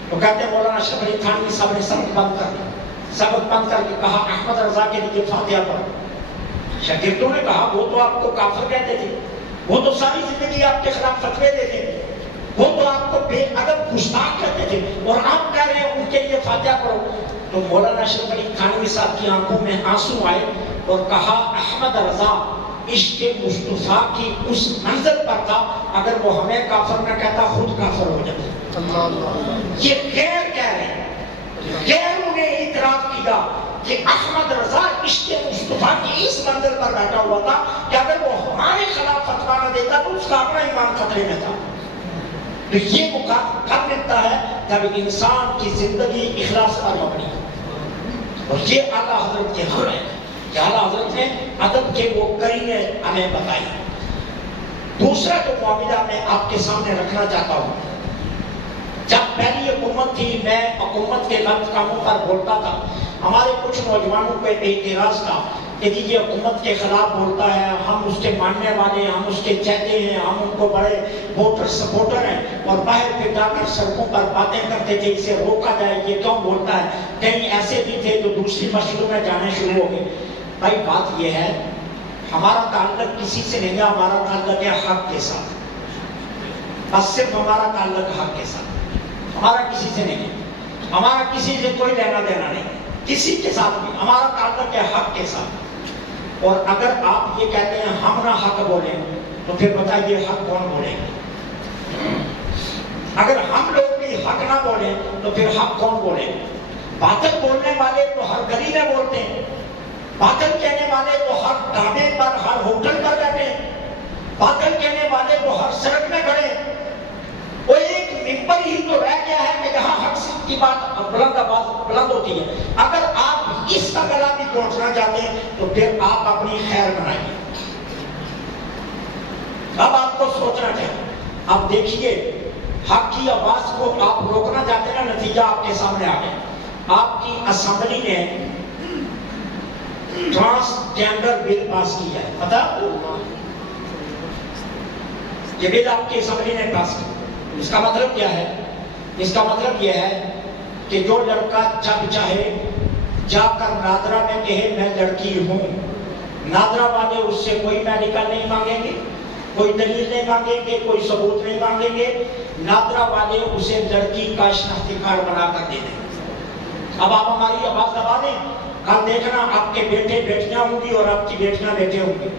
تو کہتے ہیں مولانا اشرف علی تھانوی صاحب نے سبق بند کر دیا. سبق بند کر کے کہا احمد رضا کے لیے فاتحہ پڑھو. شاگردوں نے کہا وہ تو آپ کو کافر کہتے تھے وہ تو ساری زندگی آپ کے خلاف فتوے دیتے تھے وہ تو آپ کو بے ادب گستاخ کہتے تھے اور آپ کہہ رہے ہیں ان کے لیے فاتحہ پڑھو. تو مولانا اشرف علی تھانوی صاحب کی آنکھوں میں آنسو آئے اور کہا احمد رضا عشق مصطفیٰ کی اس منزل پر تھا اگر وہ ہمیں کافر نہ کہتا خود کافر ہو جاتا. یہ غیر کہہ رہے ہیں غیروں نے اعتراف کیا کہ احمد رضا عشق مصطفیٰ کی اس منزل پر بیٹھا ہوا تھا کہ اگر وہ ہمارے خلاف فتویٰ نہ دیتا تو اس کا اپنا ایمان خطرے میں تھا. تو یہ مقام کب ملتا ہے جب انسان کی زندگی اخلاص پر مبنی ہے. اور یہ اعلیٰ حضرت کے ہاں ہے کہ اعلیٰ حضرت نے ادب کے وہ قرینے ہمیں بتائی. دوسرا جو معاملہ میں آپ کے سامنے رکھنا چاہتا ہوں جب پہلی حکومت تھی میں حکومت کے غلط کاموں پر بولتا تھا. ہمارے کچھ نوجوانوں پہ اعتراض تھا کہ یہ حکومت کے خلاف بولتا ہے ہم اس کے ماننے والے ہیں ہم اس کے چہتے ہیں ہم ان کو بڑے ووٹر سپورٹر ہیں اور باہر پہ جا کر سڑکوں پر باتیں کرتے تھے اسے روکا جائے یہ کیوں بولتا ہے. کہیں ایسے بھی تھے جو دوسری مسجدوں میں جانے شروع ہو گئے. بھائی بات یہ ہے ہمارا تعلق کسی سے نہیں ہے، ہمارا تعلق ہے حق کے ساتھ، بس صرف ہمارا تعلق حق کے ساتھ، ہمارا کسی سے نہیں ہے، ہمارا کسی سے کوئی لینا دینا نہیں ہے، کسی کے ساتھ بھی، ہمارا تعلق ہے حق کے ساتھ۔ اور اگر آپ یہ کہتے ہیں ہم نہ حق بولیں تو پھر بتائیے حق کون بولیں گے؟ اگر ہم لوگ بھی حق نہ بولیں تو پھر حق کون بولیں گے؟ باطل بولنے والے تو ہر گلی میں بولتے ہیں، باطل کہنے والے تو ہر ڈھابے پر، ہر ہوٹل پر بیٹھے ہیں، باطل کہنے والے تو ہر سڑک میں کھڑے ہیں۔ وہ ایک ممبر ہی تو رہ گیا ہے کہ جہاں حق کی بات بلند آواز بلند ہوتی ہے۔ اگر آپ اس کا گلا بھی پہنچنا چاہتے ہیں تو پھر آپ اپنی خیر بنائیے۔ اب آپ کو سوچنا چاہیے۔ اب دیکھیے حق کی آواز کو آپ روکنا چاہتے ہیں نا، نتیجہ آپ کے سامنے آ گیا۔ آپ کی اسمبلی نے ٹرانسجینڈر بل پاس کیا ہے، پتہ؟ یہ بل آپ کی اسمبلی نے پاس کیا۔ اس کا مطلب کیا ہے؟ اس کا مطلب یہ ہے کہ جو لڑکا جب چاہے جا کر نادرا میں کہے میں لڑکی ہوں، نادرا والے اس سے کوئی میڈیکل نہیں مانگیں گے، کوئی دلیل نہیں مانگیں گے، کوئی ثبوت نہیں مانگیں گے، نادرا والے اسے لڑکی کا شناختی کارڈ بنا کر دے دیں۔ اب آپ ہماری آواز دبا دیں، کل دیکھنا آپ کے بیٹے بیٹیاں ہوں گی اور آپ کی بیٹیاں بیٹے ہوں گے۔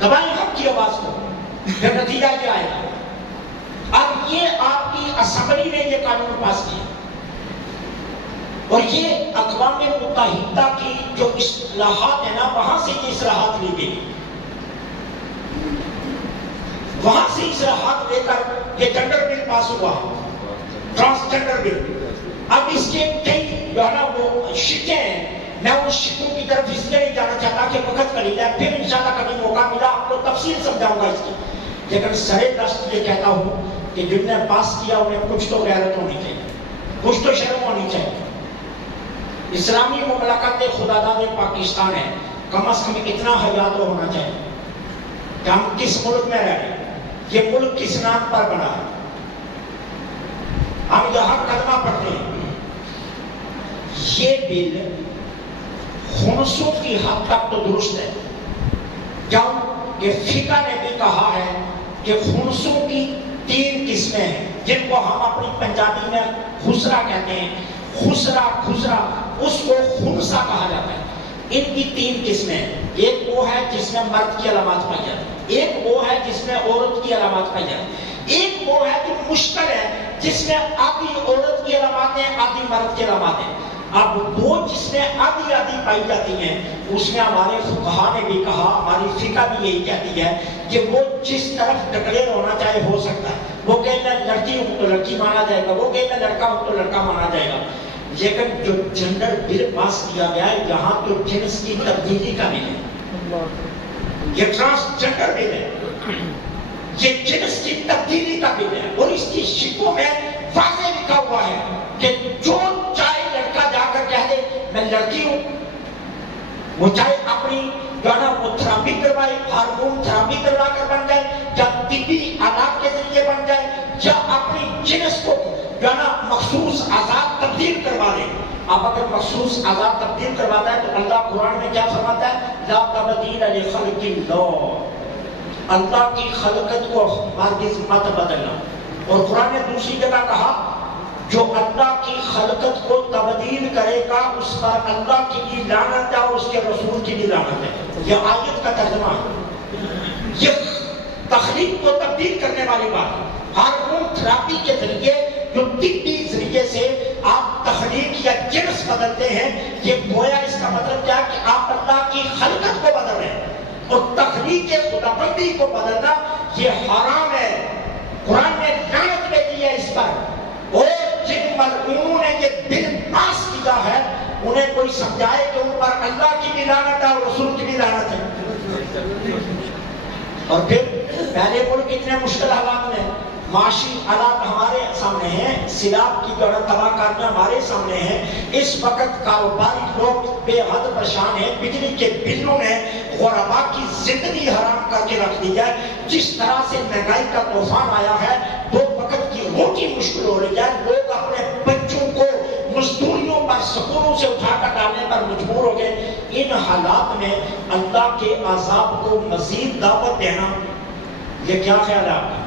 دبائیں حق کی آواز کو، پھر نتیجہ کیا آئے گا؟ اب یہ آپ کی اسمبلی نے یہ قانون پاس کیا اور یہ اقوام متحدہ کی جو اصلاحات ہیں نا، وہاں سے یہ اصلاحات لی گئی، وہاں سے اصلاحات لے کر یہ جنڈر بل پاس ہوا، ٹرانسجنڈر بل۔ اب اس کے کئی جو ہے نا وہ شکیں ہیں، میں ان شکوں کی طرف اس لیے نہیں جانا چاہتا کہ وقت قلیل ہے، پھر انشاءاللہ کبھی موقع ملا آپ کو تفصیل سمجھاؤں گا اس کی۔ لیکن سرے دست یہ کہتا ہوں کہ جن نے پاس کیا انہیں کچھ تو غیرت ہونی چاہیے، کچھ تو شرم ہونی چاہیے۔ اسلامی مملکت خدا داد پاکستان ہے، کم از کم اتنا حیا تو ہونا چاہیے کہ ہم کس ملک میں رہ رہے ہیں، یہ ملک کس نام پر بنا ہے، ہم یہاں کلمہ پڑھتے ہیں۔ یہ بل خنثوں کی حد تک تو درست ہے، کیوں کہ فقہ نے بھی کہا ہے کہ خنثوں کی 3 قسمیں ہیں، جن کو ہم اپنی پنجابی میں خسرا کہتے ہیں، خسرا اس کو خنثا کہا جاتا ہے۔ ان کی 3 قسمیں ہیں، ایک وہ ہے جس میں مرد کی علامات پائی جاتی ہے، ایک وہ ہے جس میں عورت کی علامات پائی جاتی ہے، ایک وہ ہے جو مشکل ہے جس میں آدھی عورت کی علامات ہیں آدھی مرد کی علامات ہیں۔ اب وہ جس میں آدھی آدھی پائی جاتی ہیں اس میں ہمارے فقہا نے بھی کہا، ہماری فقہ بھی یہی کہتی ہے کہ وہ جس طرف ڈکلیئر ہونا چاہے ہو سکتا ہے، وہ کہ میں لڑکی ہوں تو لڑکی مانا جائے گا، وہ کہ میں لڑکا ہوں تو لڑکا مانا جائے گا۔ لیکن جو جنڈر بل پاس کیا گیا ہے یہاں تو جنس کی تبدیلی کا بل ہے، یہ ٹرانسجنڈر بل ہے، یہ جنس کی تبدیلی کا بل ہے، اور اس کی شکوں میں واضح لکھا ہوا ہے کہ جو چاہے لڑکا جا کر کہہ دے میں لڑکی ہوں، وہ چاہے اپنی جو ہے نا وہ تھراپی کروائے، ہارمون تھراپی کروا کر بن جائے، یا طبی آلات کے ذریعے بن جائے، یا اپنی جنس کو جو ہے نا مخصوص آزاد تبدیل کروا دے۔ اب اگر مخصوص آزاد تبدیل کرواتا ہے تو اللہ قرآن میں کیا فرماتا ہے؟ لا تبدیل لخلق اللہ، اللہ کی خلقت کو ہرگز مت بدلنا۔ اور قرآن نے دوسری جگہ کہا جو اللہ کی خلقت کو تبدیل کرے گا اس پر اللہ کی بھی لعنت ہے اور اس کے رسول کی بھی لعنت ہے۔ یہ آیت کا ترجمہ ہے، یہ تخلیق کو تبدیل کرنے والی بات ہے۔ ہارمون تھراپی کے ذریعے جو طبی ذریعے سے آپ تخلیق یا جنس بدلتے ہیں، یہ گویا اس کا مطلب کیا کہ آپ اللہ کی خلقت کو بدل رہے ہیں، اور تخلیق خداوندی کو بدلنا یہ حرام ہے۔ قرآن نے لعنت بھیجی ہے اس پر، اور جن ملعونوں نے یہ بل پاس کیا ہے انہیں کوئی سمجھائے کہ ان پر اللہ کی بھی لعنت ہے اور رسول کی بھی لعنت ہے۔ اور پھر پہلے ملک اتنے مشکل حالات میں، معاشی حالات ہمارے سامنے ہیں، سیلاب کی تباہ کاریاں ہمارے سامنے ہیں، اس وقت کاروباری لوگ بے حد پریشان ہیں، بجلی کے بلوں نے غربا کی زندگی حرام کر کے رکھ دی ہے، جس طرح سے مہنگائی کا طوفان آیا ہے، 2 وقت کی روٹی مشکل ہو رہی ہے، لوگ اپنے بچوں کو مزدوریوں پر سکولوں سے اٹھا کر ڈالنے پر مجبور ہو گئے. ان حالات میں اللہ کے عذاب کو مزید دعوت دینا، یہ کیا خیال ہے آپ کا؟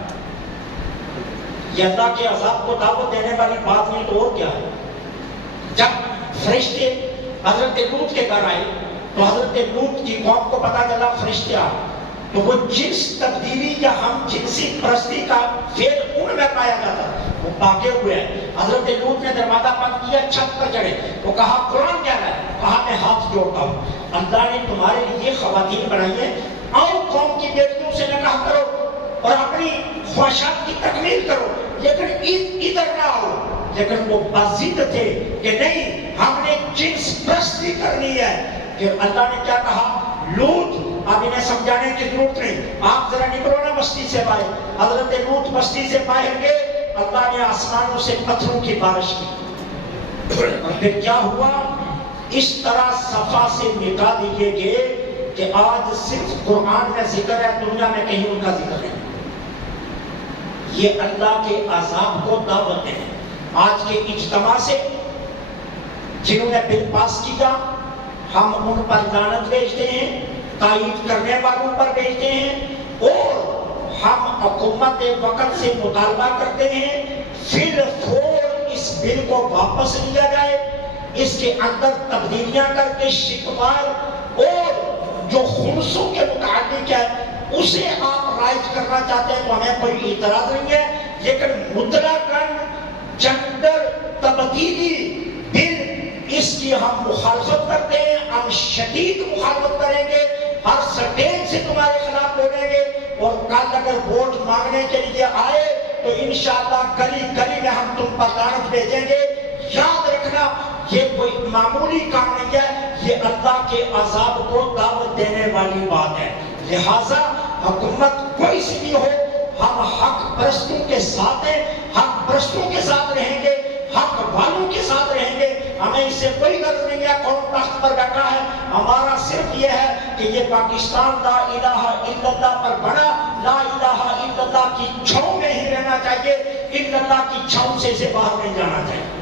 یہ اللہ کے عذاب کو دعوت دینے والی بات نہیں تو اور کیا ہے؟ جب فرشتے حضرت لوط کے گھر آئے تو حضرت لوط کی قوم کو پتا چلا فرشتے آئے، تو وہ جنس تبدیلی یا ہم جنسی پرستی کا فعل ان میں پایا جاتا وہ بھاگے ہوئے ہیں. حضرت لوط نے دروازہ بند کیا، چھت پر چڑھے، وہ کہا قرآن کیا ہے؟ کہا میں ہاتھ جوڑتا ہوں، اللہ نے تمہارے لیے خواتین بنائی ہیں، آؤ قوم کی بیٹیوں سے نکاح کرو اور اپنی خواہشات کی تکمیل کرو، لیکن ادھر نہ آؤ. لیکن وہ بضد تھے کہ نہیں، ہم نے جنس پرستی کرنی ہے. کہ اللہ نے کیا کہا؟ لوط، اب انہیں سمجھانے کی ضرورت نہیں، آپ ذرا نکلو نا بستی سے باہر. حضرت لوط بستی سے باہر گئے، اللہ نے آسمانوں سے پتھروں کی بارش کی، اور پھر کیا ہوا؟ اس طرح صفا سے مٹا دیے گئے کہ آج صرف قرآن میں ذکر ہے، دنیا میں کہیں ان کا ذکر نہیں. یہ اللہ کے عذاب کو دعوت ہے. آج کے اجتماع سے جنہوں نے بل پاس کیا، ہم ان پر لعنت بھیجتے ہیں، تائید کرنے والوں پر بھیجتے ہیں، اور ہم حکومت وقت سے مطالبہ کرتے ہیں فی الفور اس بل کو واپس لیا جائے، اس کے اندر تبدیلیاں کر کے شکوار اور جو خمسوں کے متعلق ہے اسے آپ رائج کرنا چاہتے ہیں تو ہمیں کوئی اعتراض نہیں ہے. لیکن مطلقاً جنڈر تبدیلی بل، اس کی ہم مخالفت کرتے ہیں، ہم شدید مخالفت کریں گے، ہر سٹیج سے تمہارے خلاف بولیں گے، اور کل اگر ووٹ مانگنے کے لیے آئے تو انشاءاللہ گلی گلی میں ہم تم پر لعنت بھیجیں گے. یاد رکھنا یہ کوئی معمولی کام نہیں ہے، یہ اللہ کے عذاب کو دعوت دینے والی بات ہے. لہذا حکومت کوئی سی بھی ہو، ہم حق پرستوں کے ساتھ ہیں، حق پرستوں کے ساتھ رہیں گے، حق والوں کے ساتھ رہیں گے. ہمیں اس سے کوئی غرض نہیں ہے کون تخت پر بیٹھا ہے، ہمارا صرف یہ ہے کہ یہ پاکستان لا الہ الا اللہ پر بنا، لا الہ الا اللہ کی چھاؤں میں ہی رہنا چاہیے، الا اللہ کی چھاؤں سے اسے باہر نہیں جانا چاہیے.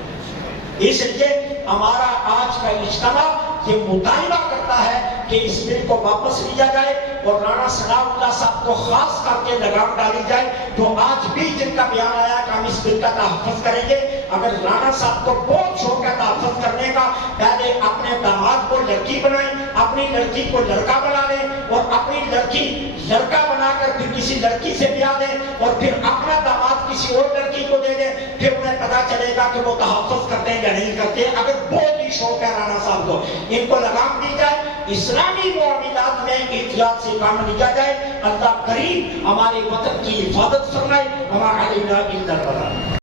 اس لیے ہمارا آج کا اجتماع یہ مطالبہ کرتا ہے کہ اس بل کو واپس لیا جائے اور رانا ثناء اللہ صاحب کو خاص کر کے لگام ڈالی جائے، جو آج بھی جن کا بیان آیا کہ ہم اس بل کا تحفظ کریں گے. اگر رانا صاحب کو بہت شوق ہے تحفظ کرنے کا، پہلے اپنے داماد کو لڑکی بنائیں، اپنی لڑکی کو لڑکا بنا لیں، اور اپنی لڑکی لڑکا بنا کر پھر کسی لڑکی سے بیاہ دیں، اور پھر اپنا داماد کسی اور لڑکی کو دے دیں. پھر انہیں پتا چلے گا کہ وہ تحفظ کرتے ہیں یا نہیں کرتے. اگر بہت ہی شوق ہے رانا صاحب کو، ان کو لگام دی جائے، اسلامی معاملات میں احتیاط سے کام لیا جائے. اللہ کریم ہمارے وطن کی حفاظت فرمائے. وما علینا الا البلاغ.